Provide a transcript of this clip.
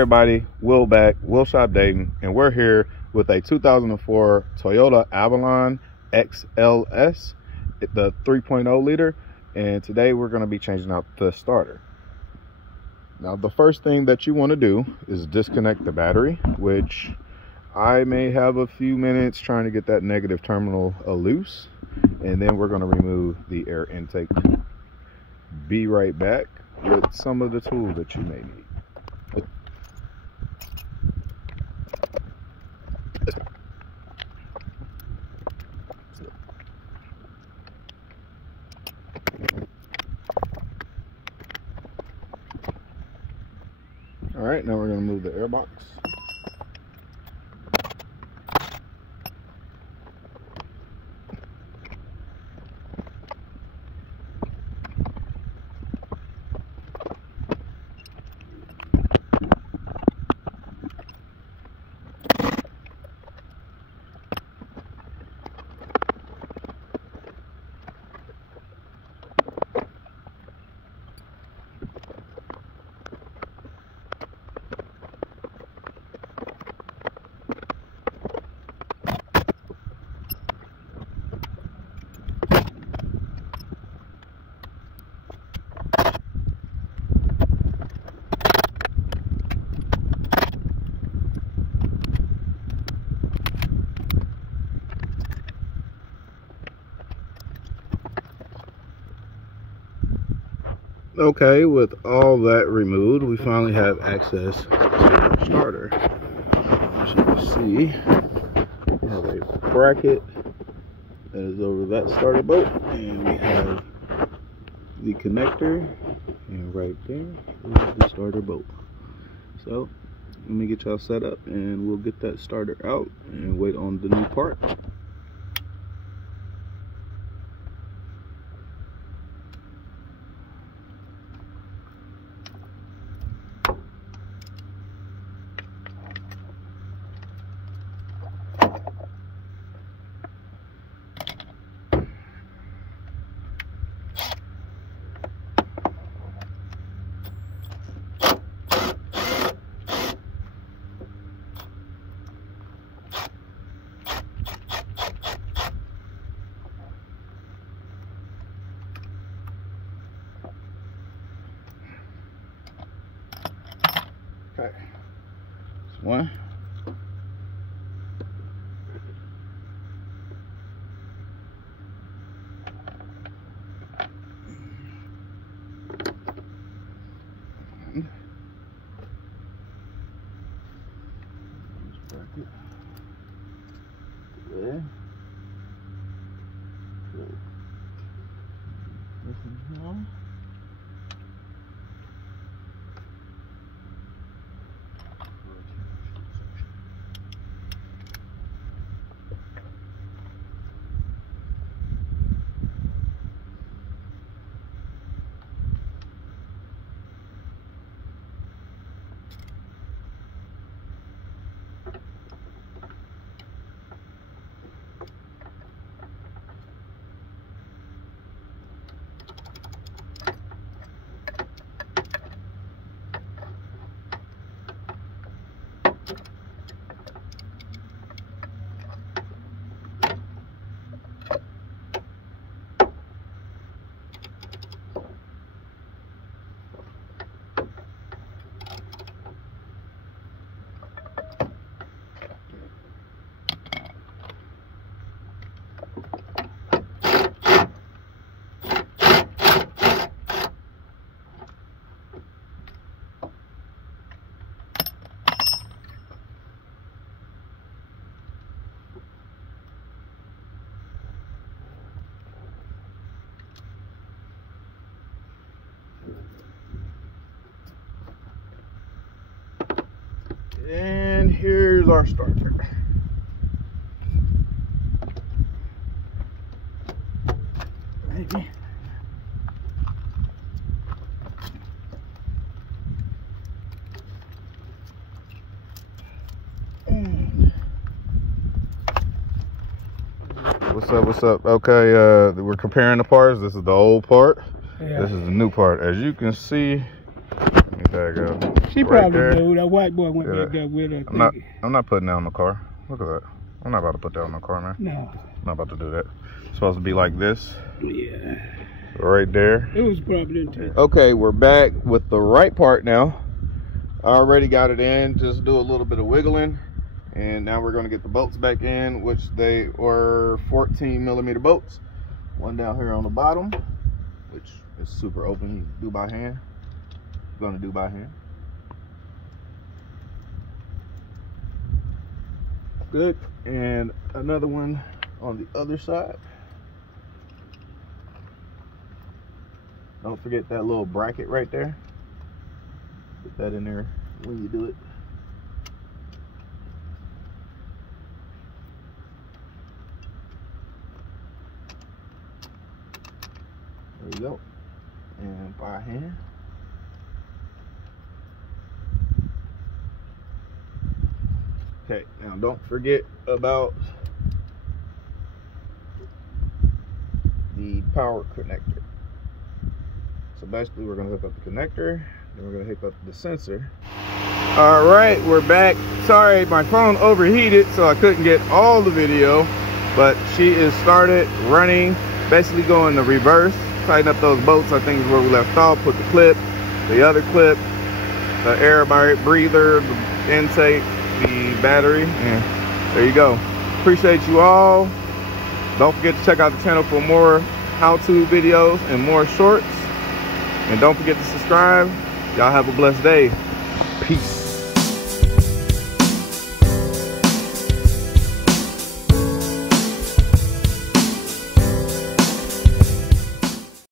everybody, Will back, Will Shop Dayton, and we're here with a 2004 Toyota Avalon XLS, the 3.0 liter, and today we're going to be changing out the starter. Now the first thing that you want to do is disconnect the battery, which I may have a few minutes trying to get that negative terminal loose, and then we're going to remove the air intake. Be right back with some of the tools that you may need. All right, now we're going to move the air box. Okay, with all that removed, we finally have access to our starter. As you can see, we have a bracket that is over that starter bolt, and we have the connector, and right there is the starter bolt. So let me get y'all set up, and we'll get that starter out and wait on the new part. Okay, that's one. Bracket. There. Good. This one. And here's our starter. Maybe. What's up? Okay, we're comparing the parts. This is the old part. Yeah. This is the new part. As you can see, let me There you go. She Right probably there. knew. That white boy went back there with her. I'm not putting that on the car. Look at that. I'm not about to put that on the car, man. No. I'm not about to do that. It's supposed to be like this. Yeah. Right there. It was probably intense. Okay, we're back with the right part now. I already got it in. Just do a little bit of wiggling. And now we're going to get the bolts back in, which they were 14mm bolts. One down here on the bottom, which is super open. You do by hand. Going to do by hand. Good. And another one on the other side. Don't forget that little bracket right there. Put that in there when you do it. There you go. And by hand. Okay, now don't forget about the power connector. So basically we're gonna hook up the connector, then we're gonna hook up the sensor. All right, we're back. Sorry, my phone overheated, so I couldn't get all the video, but she is started running, basically going the reverse, tighten up those bolts, I think is where we left off, put the clip, the other clip, the air breather, the intake, the battery, and there you go. Appreciate you all. Don't forget to check out the channel for more how-to videos and more shorts. And don't forget to subscribe. Y'all have a blessed day. Peace.